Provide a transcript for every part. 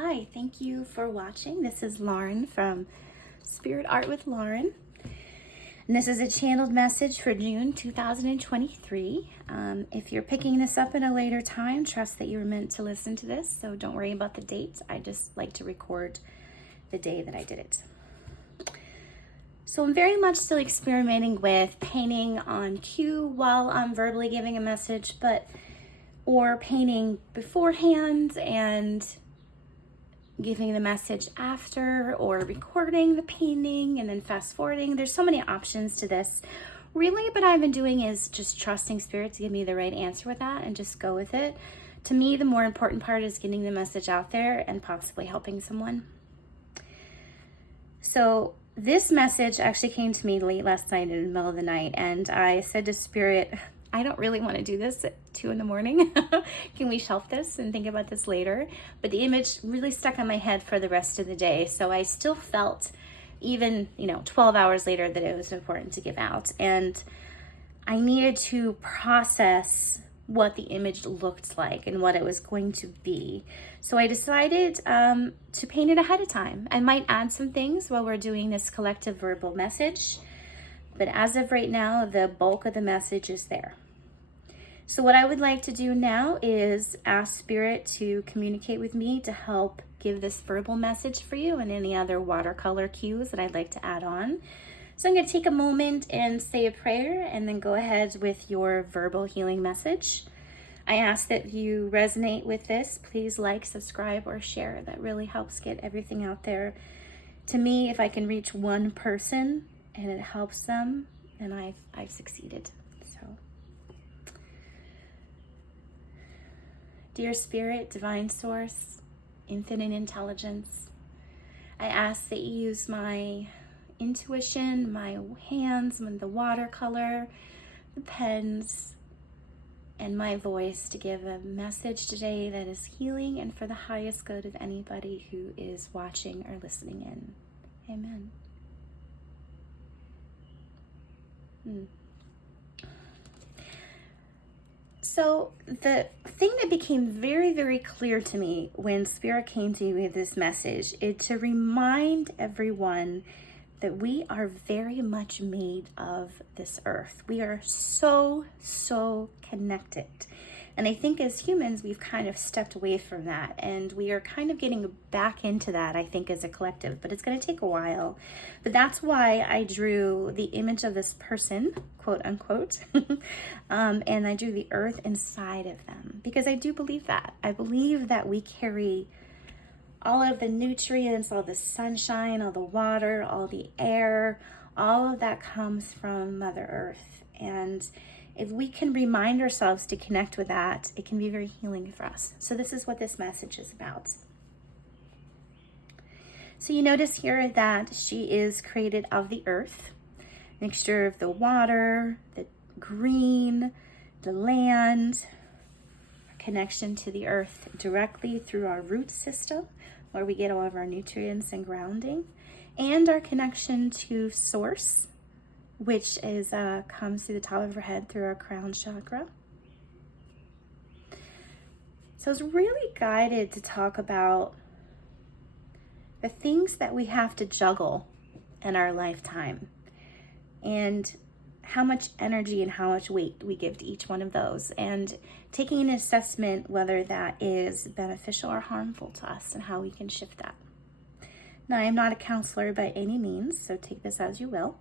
Hi, thank you for watching. This is Lauren from Spirit Art with Lauren. And this is a channeled message for June 2023. If you're picking this up at a later time, trust that you were meant to listen to this, so don't worry about the dates. I just like to record the day that I did it. So I'm very much still experimenting with painting on cue while I'm verbally giving a message, or painting beforehand and giving the message after, or recording the painting and then fast forwarding. There's so many options to this. Really, what I've been doing is just trusting Spirit to give me the right answer with that and just go with it. To me, the more important part is getting the message out there and possibly helping someone. So this message actually came to me late last night in the middle of the night, and I said to Spirit, I don't really want to do this at 2 a.m. Can we shelf this and think about this later? But the image really stuck on my head for the rest of the day. So I still felt, even 12 hours later, that it was important to give out. And I needed to process what the image looked like and what it was going to be. So I decided to paint it ahead of time. I might add some things while we're doing this collective verbal message, but as of right now, the bulk of the message is there. So what I would like to do now is ask Spirit to communicate with me to help give this verbal message for you and any other watercolor cues that I'd like to add on. So I'm going to take a moment and say a prayer and then go ahead with your verbal healing message. I ask that you resonate with this. Please like, subscribe, or share. That really helps get everything out there. To me, if I can reach one person and it helps them, and I've succeeded. So, dear Spirit, Divine Source, Infinite Intelligence, I ask that you use my intuition, my hands, the watercolor, the pens, and my voice to give a message today that is healing and for the highest good of anybody who is watching or listening in. Amen. So the thing that became very, very clear to me when Spirit came to me with this message is to remind everyone that we are very much made of this earth. We are so, so connected. And I think as humans, we've kind of stepped away from that, and we are kind of getting back into that, I think, as a collective, but it's going to take a while. But that's why I drew the image of this person, quote unquote, and I drew the earth inside of them, because I do believe that. I believe that we carry all of the nutrients, all the sunshine, all the water, all the air, all of that comes from Mother Earth. And if we can remind ourselves to connect with that, it can be very healing for us. So this is what this message is about. So you notice here that she is created of the earth, mixture of the water, the green, the land, connection to the earth directly through our root system, where we get all of our nutrients and grounding, and our connection to source, which is comes through the top of our head through our crown chakra. So I was really guided to talk about the things that we have to juggle in our lifetime, and how much energy and how much weight we give to each one of those, and taking an assessment whether that is beneficial or harmful to us and how we can shift that. Now, I am not a counselor by any means, so take this as you will.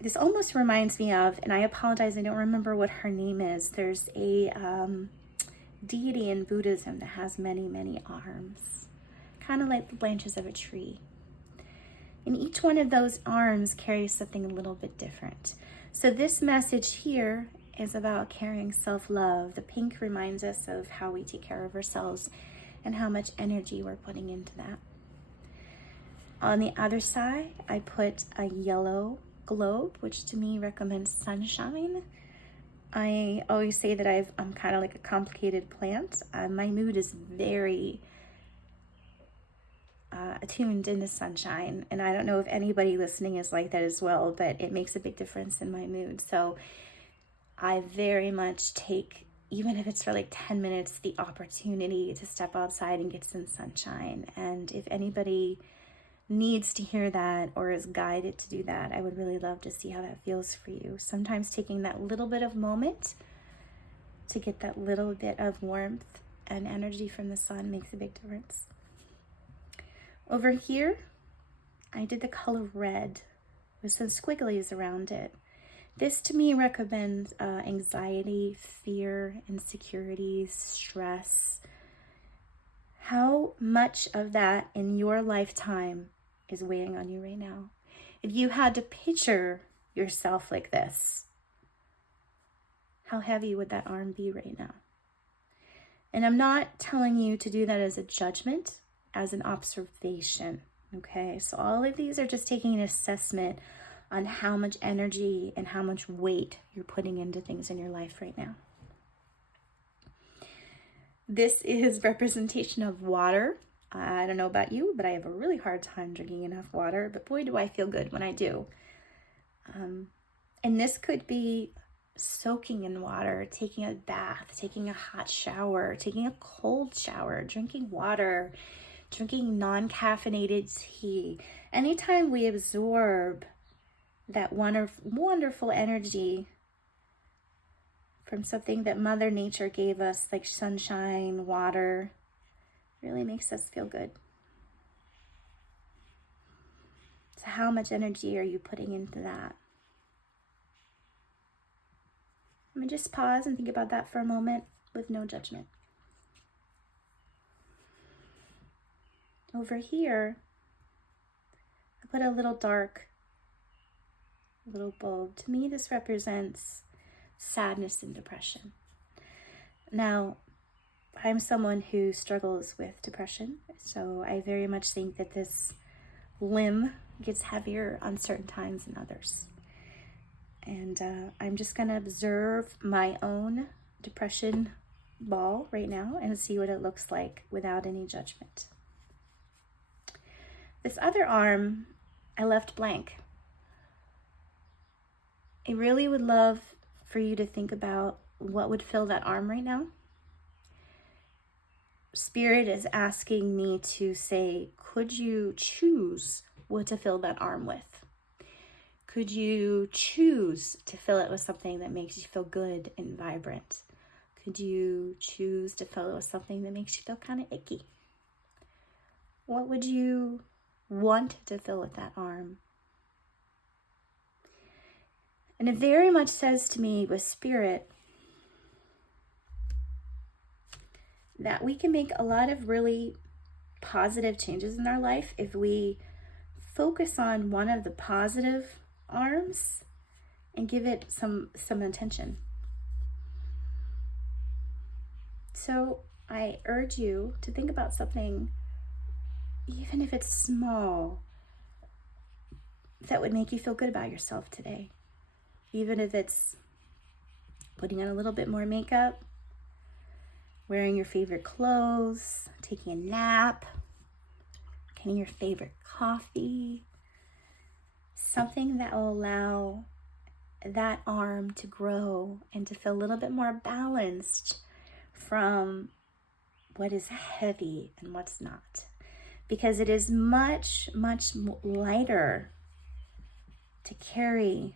This almost reminds me of, and I apologize, I don't remember what her name is. There's a deity in Buddhism that has many, many arms, kind of like the branches of a tree. And each one of those arms carries something a little bit different. So this message here is about carrying self-love. The pink reminds us of how we take care of ourselves and how much energy we're putting into that. On the other side, I put a yellow globe, which to me recommends sunshine. I always say that I'm kind of like a complicated plant. My mood is very attuned into sunshine, and I don't know if anybody listening is like that as well, but it makes a big difference in my mood. So I very much take even if it's for like 10 minutes, the opportunity to step outside and get some sunshine. And if anybody needs to hear that or is guided to do that, I would really love to see how that feels for you. Sometimes taking that little bit of moment to get that little bit of warmth and energy from the sun makes a big difference. Over here, I did the color red with some squigglies around it. This to me recommends anxiety, fear, insecurities, stress. How much of that in your lifetime is weighing on you right now? If you had to picture yourself like this, how heavy would that arm be right now? And I'm not telling you to do that as a judgment, as an observation, okay? So all of these are just taking an assessment on how much energy and how much weight you're putting into things in your life right now. This is representation of water. I don't know about you, but I have a really hard time drinking enough water, but boy, do I feel good when I do. And this could be soaking in water, taking a bath, taking a hot shower, taking a cold shower, drinking water, drinking non-caffeinated tea. Anytime we absorb that wonderful energy from something that Mother Nature gave us, like sunshine, water, really makes us feel good. So how much energy are you putting into that? I'm gonna just pause and think about that for a moment with no judgment. Over here, I put a little dark little bulb. To me, this represents sadness and depression. Now, I'm someone who struggles with depression, so I very much think that this limb gets heavier on certain times than others. And I'm just gonna observe my own depression ball right now and see what it looks like without any judgment. This other arm, I left blank. I really would love for you to think about what would fill that arm right now. Spirit is asking me to say, could you choose what to fill that arm with? Could you choose to fill it with something that makes you feel good and vibrant? Could you choose to fill it with something that makes you feel kind of icky? What would you want to fill with that arm? And it very much says to me with Spirit that we can make a lot of really positive changes in our life if we focus on one of the positive arms and give it some attention. So I urge you to think about something, even if it's small, that would make you feel good about yourself today. Even if it's putting on a little bit more makeup, wearing your favorite clothes, taking a nap, getting your favorite coffee, something that will allow that arm to grow and to feel a little bit more balanced from what is heavy and what's not. Because it is much, much lighter to carry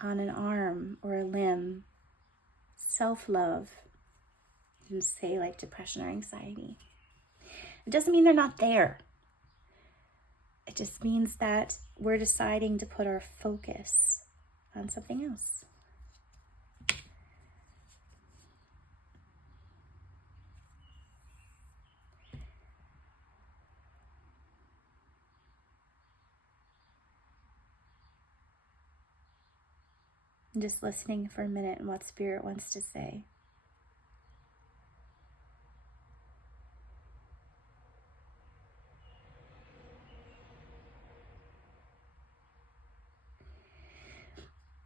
on an arm or a limb self-love than say like depression or anxiety. It doesn't mean they're not there. It just means that we're deciding to put our focus on something else. I'm just listening for a minute and what Spirit wants to say.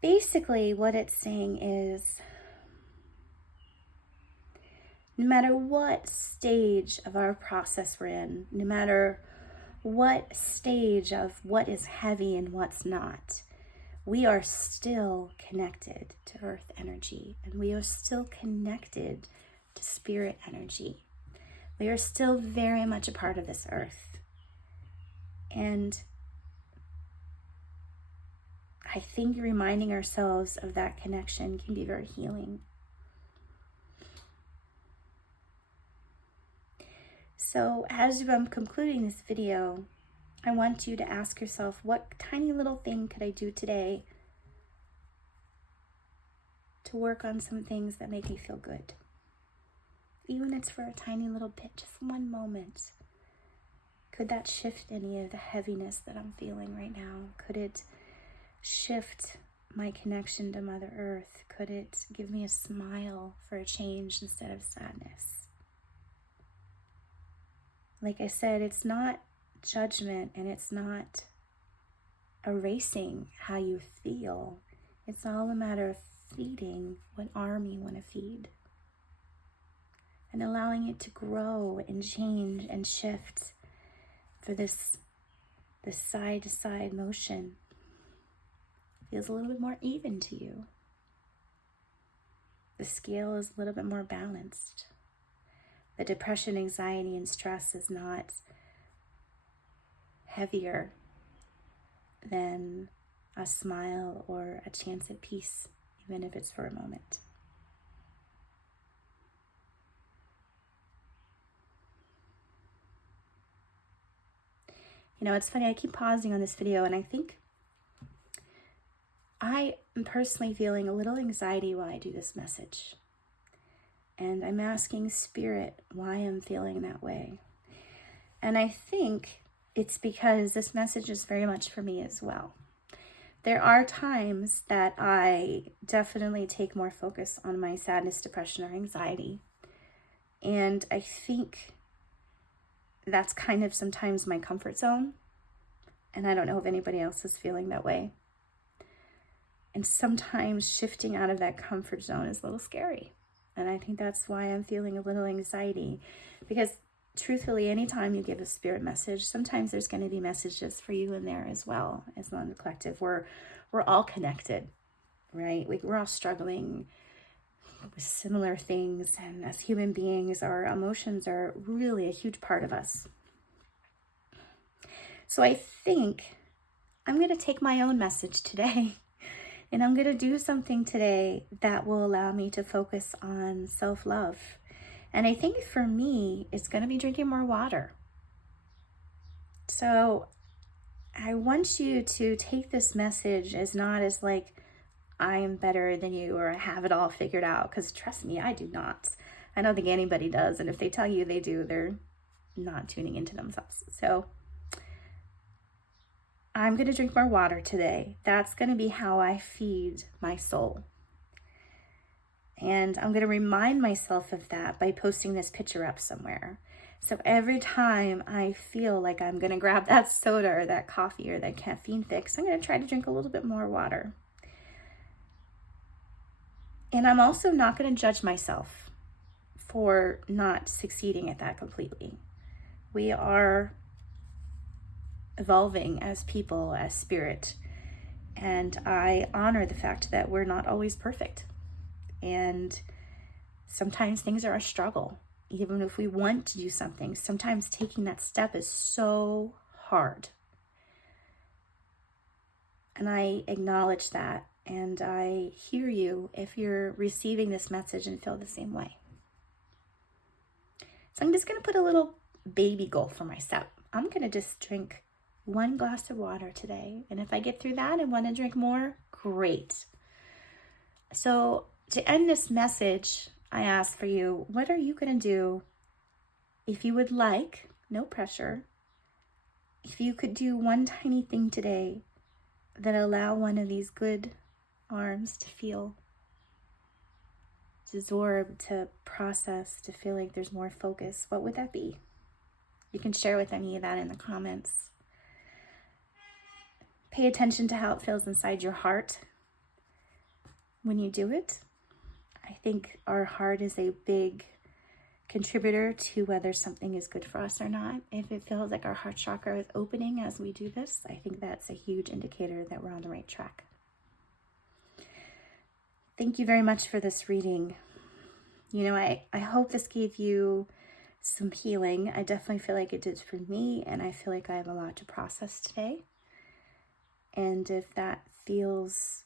Basically, what it's saying is, no matter what stage of our process we're in, no matter what stage of what is heavy and what's not, we are still connected to earth energy, and we are still connected to spirit energy. We are still very much a part of this earth. And I think reminding ourselves of that connection can be very healing. So as I'm concluding this video, I want you to ask yourself, what tiny little thing could I do today to work on some things that make me feel good? Even if it's for a tiny little bit, just one moment. Could that shift any of the heaviness that I'm feeling right now? Could it shift my connection to Mother Earth? Could it give me a smile for a change instead of sadness? Like I said, it's not judgment, and it's not erasing how you feel. It's all a matter of feeding what arm you want to feed, and allowing it to grow and change and shift for this side-to-side motion. Feels a little bit more even to you. The scale is a little bit more balanced. The depression, anxiety, and stress is not heavier than a smile or a chance at peace, even if it's for a moment. You know, it's funny, I keep pausing on this video, and I think I am personally feeling a little anxiety while I do this message. And I'm asking Spirit why I'm feeling that way. And I think it's because this message is very much for me as well. There are times that I definitely take more focus on my sadness, depression, or anxiety. And I think that's kind of sometimes my comfort zone. And I don't know if anybody else is feeling that way. And sometimes shifting out of that comfort zone is a little scary. And I think that's why I'm feeling a little anxiety. Because truthfully, anytime you give a spirit message, sometimes there's going to be messages for you in there as well. As Lambda Collective, we're all connected, right? We're all struggling with similar things. And as human beings, our emotions are really a huge part of us. So I think I'm going to take my own message today, and I'm going to do something today that will allow me to focus on self-love. And I think for me, it's going to be drinking more water. So I want you to take this message as not as like, I am better than you, or I have it all figured out, because trust me, I do not. I don't think anybody does. And if they tell you they do, they're not tuning into themselves. So I'm going to drink more water today. That's going to be how I feed my soul. And I'm going to remind myself of that by posting this picture up somewhere. So every time I feel like I'm going to grab that soda or that coffee or that caffeine fix, I'm going to try to drink a little bit more water. And I'm also not going to judge myself for not succeeding at that completely. We are evolving as people, as spirit. And I honor the fact that we're not always perfect. And sometimes things are a struggle. Even if we want to do something, sometimes taking that step is so hard. And I acknowledge that. And I hear you if you're receiving this message and feel the same way. So I'm just going to put a little baby goal for myself. I'm going to just drink 1 glass of water today. And if I get through that and want to drink more, great. So to end this message, I ask for you, what are you going to do if you would like, no pressure, if you could do one tiny thing today that allow one of these good arms to feel, to absorb, to process, to feel like there's more focus, what would that be? You can share with any of that in the comments. Pay attention to how it feels inside your heart when you do it. I think our heart is a big contributor to whether something is good for us or not. If it feels like our heart chakra is opening as we do this, I think that's a huge indicator that we're on the right track. Thank you very much for this reading. You know, I hope this gave you some healing. I definitely feel like it did for me, and I feel like I have a lot to process today. And if that feels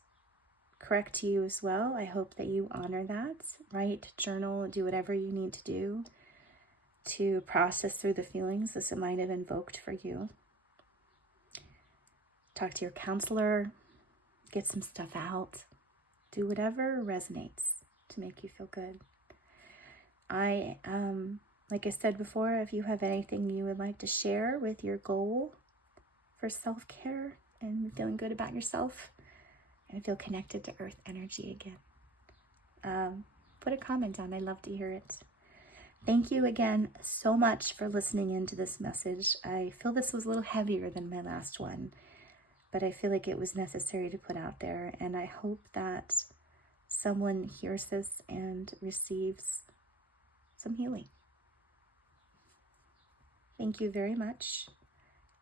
correct to you as well, I hope that you honor that. Write, journal, do whatever you need to do to process through the feelings this might have invoked for you. Talk to your counselor, get some stuff out, do whatever resonates to make you feel good. Like I said before, if you have anything you would like to share with your goal for self-care and feeling good about yourself and feel connected to earth energy again, put a comment down. I'd love to hear it. Thank you again so much for listening into this message. I feel this was a little heavier than my last one, but I feel like it was necessary to put out there, and I hope that someone hears this and receives some healing. Thank you very much,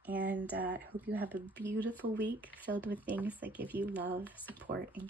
and I hope you have a beautiful week filled with things that give you love, support, and